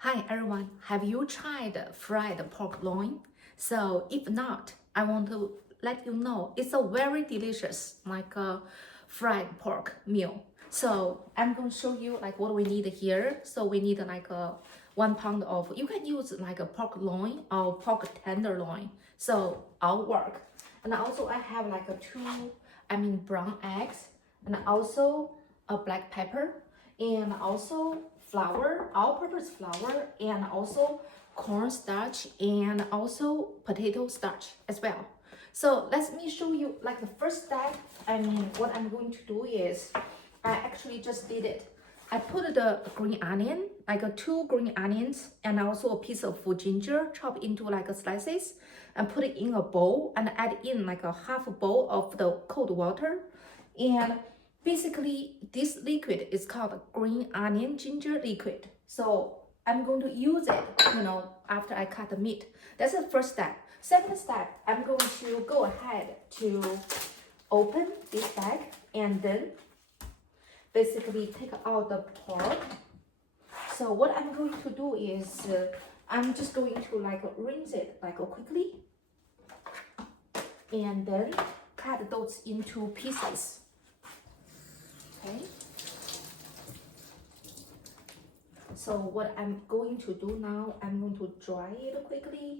Hi everyone, have you tried fried pork loin? So if not, I want to let you know it's a very delicious like a fried pork meal. So I'm going to show you like what we need here. So we need like a 1 pound of, you can use like a pork loin or pork tenderloin. So I'll work. And also I have like brown eggs and also a black pepper and also flour, all-purpose flour, and also cornstarch and also potato starch as well. So let me show you like the first step. What I'm going to do is I actually just did it. I put the green onion, like 2 green onions, and also a piece of ginger, chopped into like slices, and put it in a bowl and add in like a half a bowl of the cold water. And basically, this liquid is called green onion ginger liquid. So I'm going to use it, after I cut the meat. That's the first step. Second step, I'm going to go ahead to open this bag and then basically take out the pork. So what I'm going to do is I'm just going to like rinse it like quickly and then cut those into pieces. Okay. So what I'm going to do now, I'm going to dry it quickly.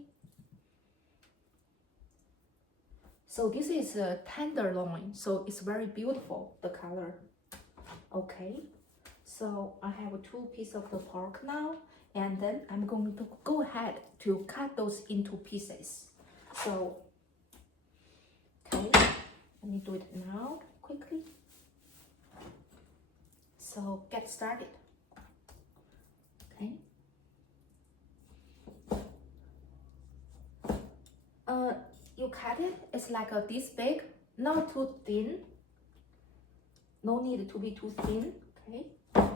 So this is a tenderloin, so it's very beautiful, the color. Okay, so I have 2 pieces of the pork now, and then I'm going to go ahead to cut those into pieces. So, okay, let me do it now quickly. So get started. Okay. You cut it, it's like this big, not too thin. No need to be too thin, okay? Okay.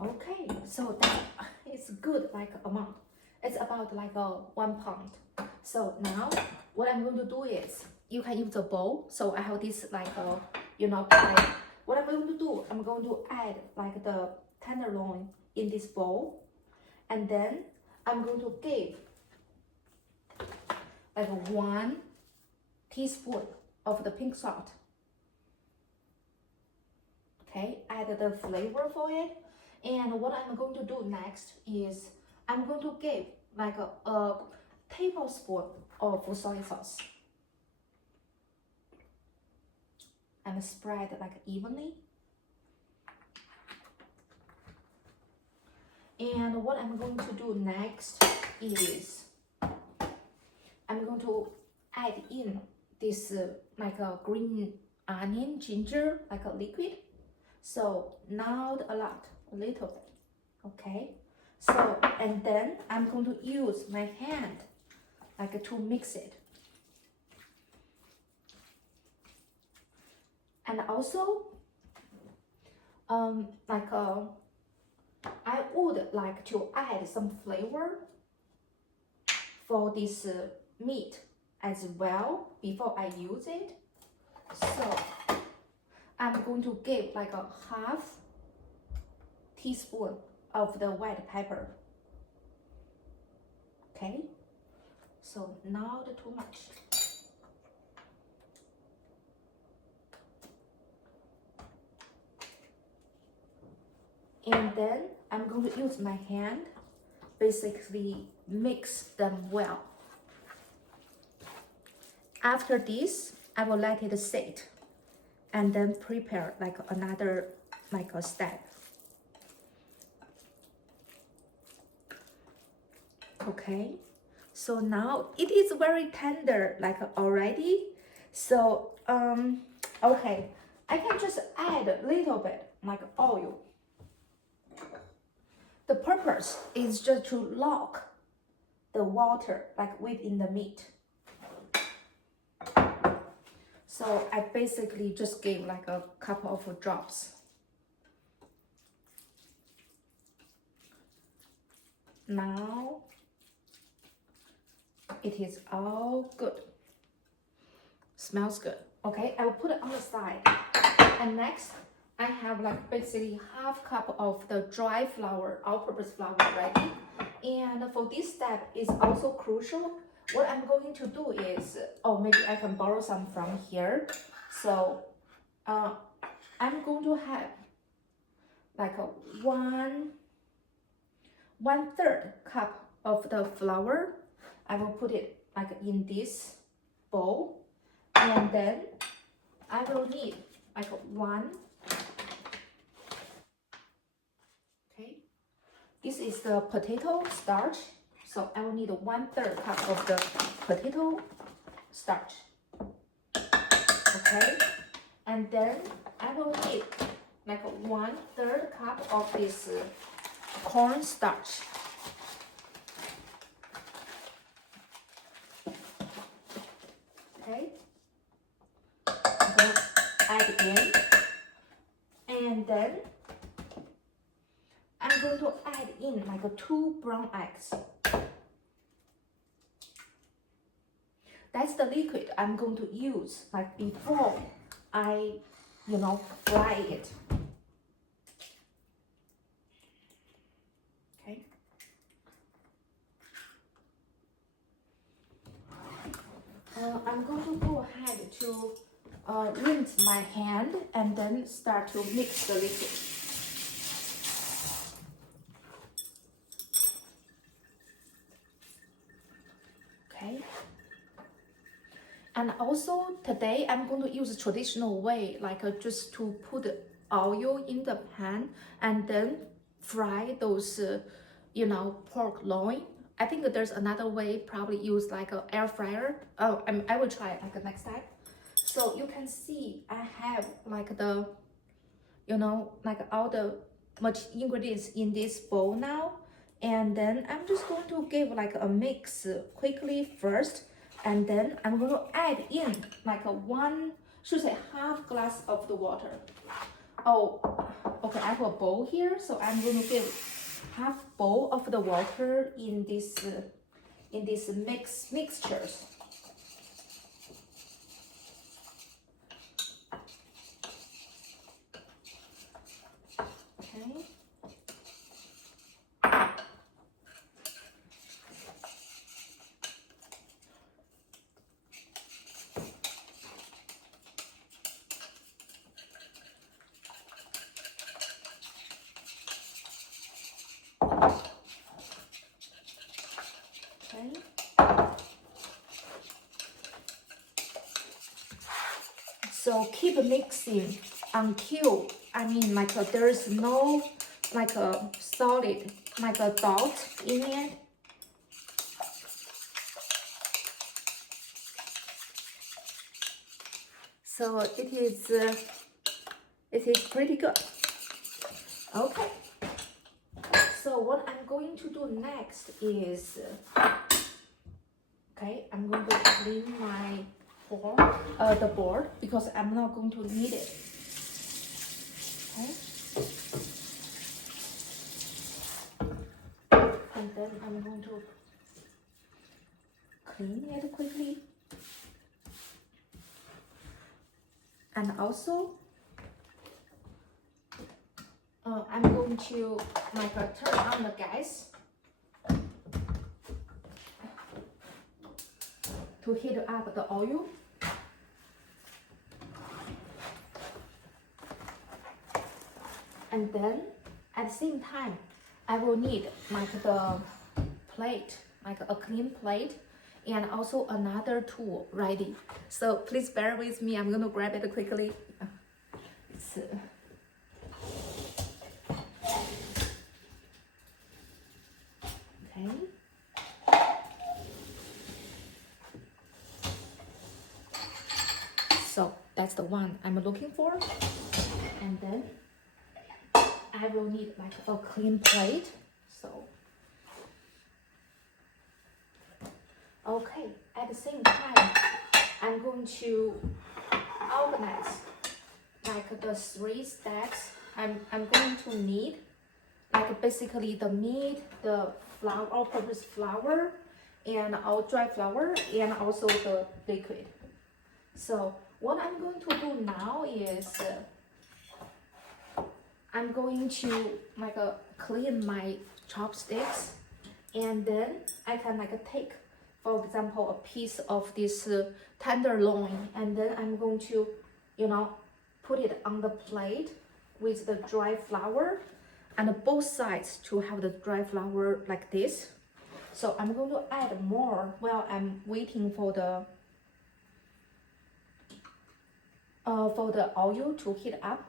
Okay, so that is good like amount. It's about like a 1 pound. So now what I'm going to do is you can use a bowl. So I have this like pie. What I'm going to do, I'm going to add like the tenderloin in this bowl, and then I'm going to give like 1 teaspoon of the pink salt. Okay, add the flavor for it. And what I'm going to do next is I'm going to give like a tablespoon of soy sauce and spread like evenly. And what I'm going to do next is I'm going to add in this like a green onion ginger like a liquid. So not a lot, a little bit, okay? So, and then I'm going to use my hand like to mix it. And also, I would like to add some flavor for this meat as well before I use it. So going to give like a half teaspoon of the white pepper. Okay, so not too much. And then I'm going to use my hand, basically mix them well. After this, I will let it sit and then prepare like another like a step. Okay, so now it is very tender like already. So okay, I can just add a little bit like oil. The purpose is just to lock the water like within the meat. So I basically just gave like a couple of drops. Now it is all good. Smells good. Okay, I will put it on the side. And next, I have like basically half cup of the dry flour, all-purpose flour ready. And for this step is also crucial. What I'm going to do is, oh, maybe I can borrow some from here. So I'm going to have like a one-third cup of the flour. I will put it like in this bowl, and then I will need like one. Okay, this is the potato starch, so I will need 1/3 cup of the potato starch. Okay, and then I will need like 1/3 cup of this corn starch. Okay, I'm going to add in, and then I'm going to add in like 2 brown eggs. That's the liquid I'm going to use like before I, fry it. Okay. I'm going to go ahead to rinse my hand and then start to mix the liquid. Okay. And also today I'm going to use a traditional way, like just to put oil in the pan and then fry those, pork loin. I think that there's another way, probably use like an air fryer. Oh, I will try it like the next time. So you can see I have like the, like all the much ingredients in this bowl now. And then I'm just going to give like a mix quickly first. And then I'm going to add in like half glass of the water. Oh, okay, I have a bowl here. So I'm going to give half bowl of the water in this mixtures. Okay. Okay. So keep mixing until there is no like a solid like a dot in it. So it is pretty good. Okay. So what I'm going to do next is, okay, I'm going to clean my the board because I'm not going to need it. Okay. And then I'm going to clean it quickly. And also, I'm going to like turn on the gas to heat up the oil. And then at the same time, I will need like the plate, like a clean plate, and also another tool ready. So please bear with me, I'm gonna grab it quickly. So, okay. So that's the one I'm looking for. And then I will need like a clean plate. So, okay, at the same time, I'm going to organize like the 3 steps I'm going to need. Like basically the meat, the flour, all-purpose flour, and all dry flour, and also the liquid. So what I'm going to do now is I'm going to like clean my chopsticks, and then I can like take, for example, a piece of this tenderloin, and then I'm going to, put it on the plate with the dry flour, and both sides to have the dry flour like this. So I'm going to add more while I'm waiting for the oil to heat up.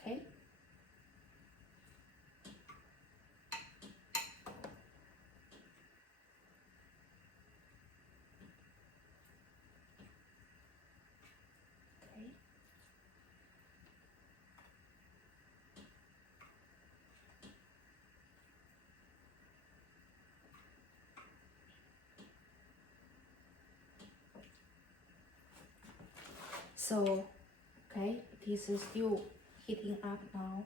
Okay. So, okay, this is still heating up now.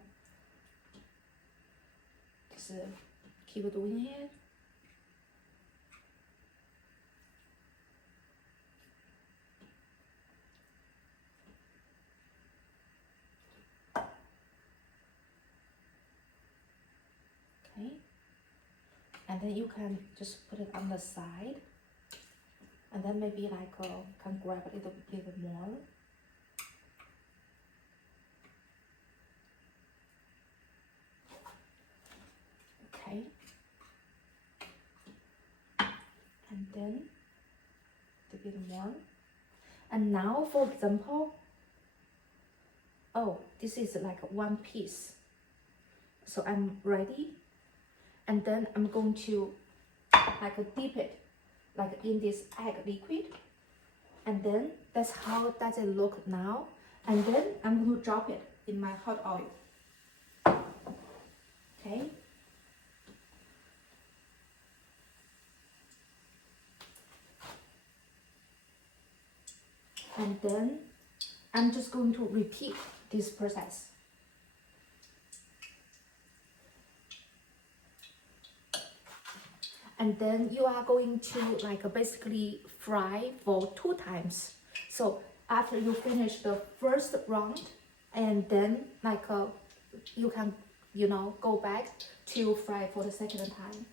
Just keep doing it. Okay, and then you can just put it on the side, and then maybe like can grab a little bit more. Okay, and then a bit more. And now, for example, oh, this is like 1 piece. So I'm ready, and then I'm going to like dip it like in this egg liquid, and then that's how does it look now. And then I'm going to drop it in my hot oil. Okay. And then I'm just going to repeat this process. And then you are going to like basically fry for 2 times. So after you finish the first round, and then like you can go back to fry for the second time.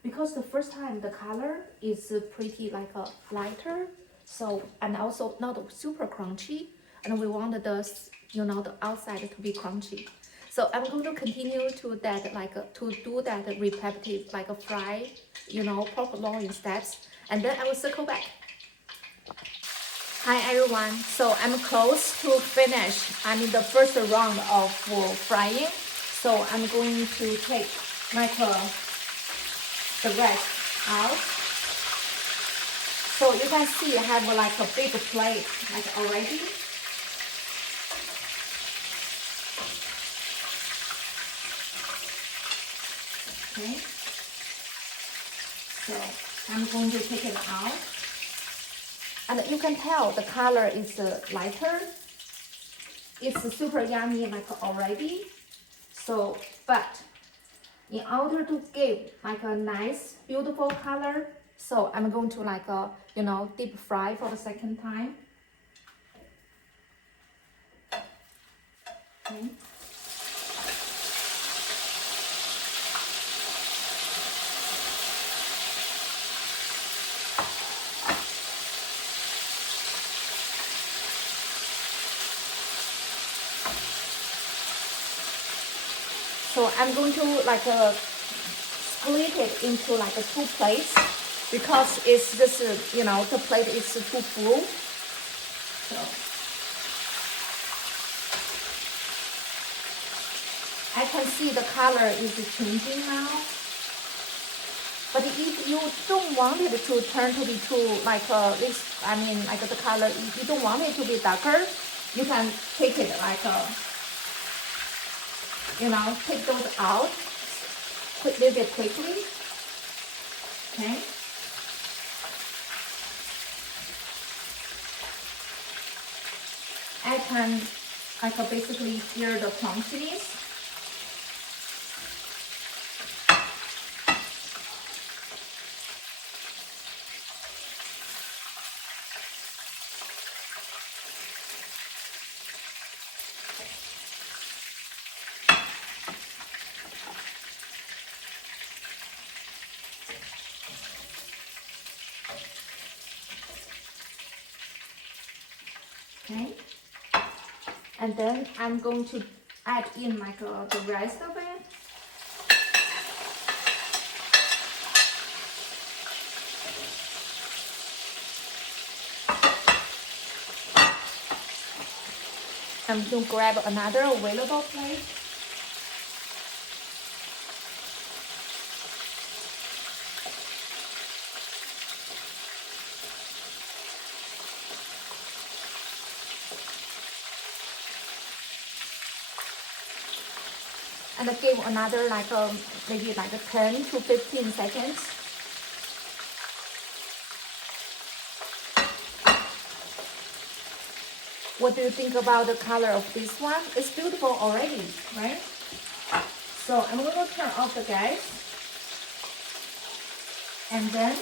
Because the first time the color is pretty like lighter, so, and also not super crunchy, and we want the the outside to be crunchy. So I'm going to continue to that to do that repetitive like a fry pork loin steps, and then I will circle back. Hi everyone, so I'm close to finish. I'm in the first round of frying, so I'm going to take like the rest out. So you can see I have like a big plate like already. Okay. So I'm going to take it out. And you can tell the color is lighter. It's super yummy like already. So, but in order to give like a nice, beautiful color, so I'm going to like deep fry for the second time. Okay. So I'm going to like split it into like two plates because it's just you know, the plate is too full. So I can see the color is changing now. But if you don't want it to turn to be too like this, I mean like the color, if you don't want it to be darker, you can take it like you know, take those out little bit quickly. Okay. I can like basically sear the crunchiness. Okay. And then I'm going to add in like the rest of it. I'm going to grab another available plate. And give another like maybe like 10 to 15 seconds. What do you think about the color of this one? It's beautiful already, right? So I'm going to turn off the gas. And then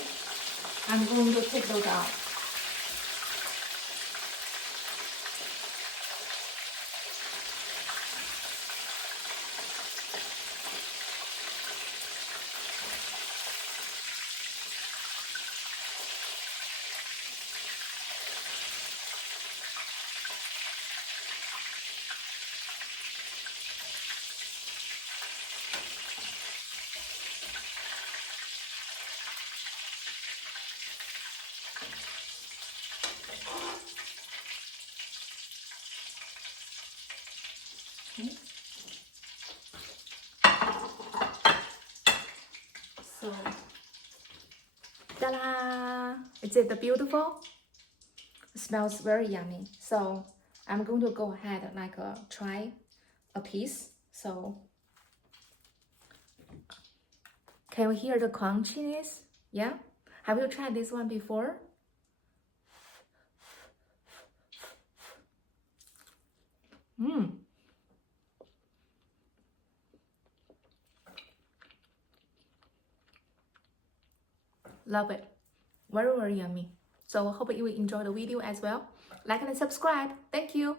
I'm going to take those out. Okay. So, ta-da! Is it beautiful? It smells very yummy. So I'm going to go ahead and like try a piece. So can you hear the crunchiness? Yeah? Have you tried this one before? Mmm. Love it. Very, very yummy. So hope you will enjoy the video as well. Like and subscribe. Thank you.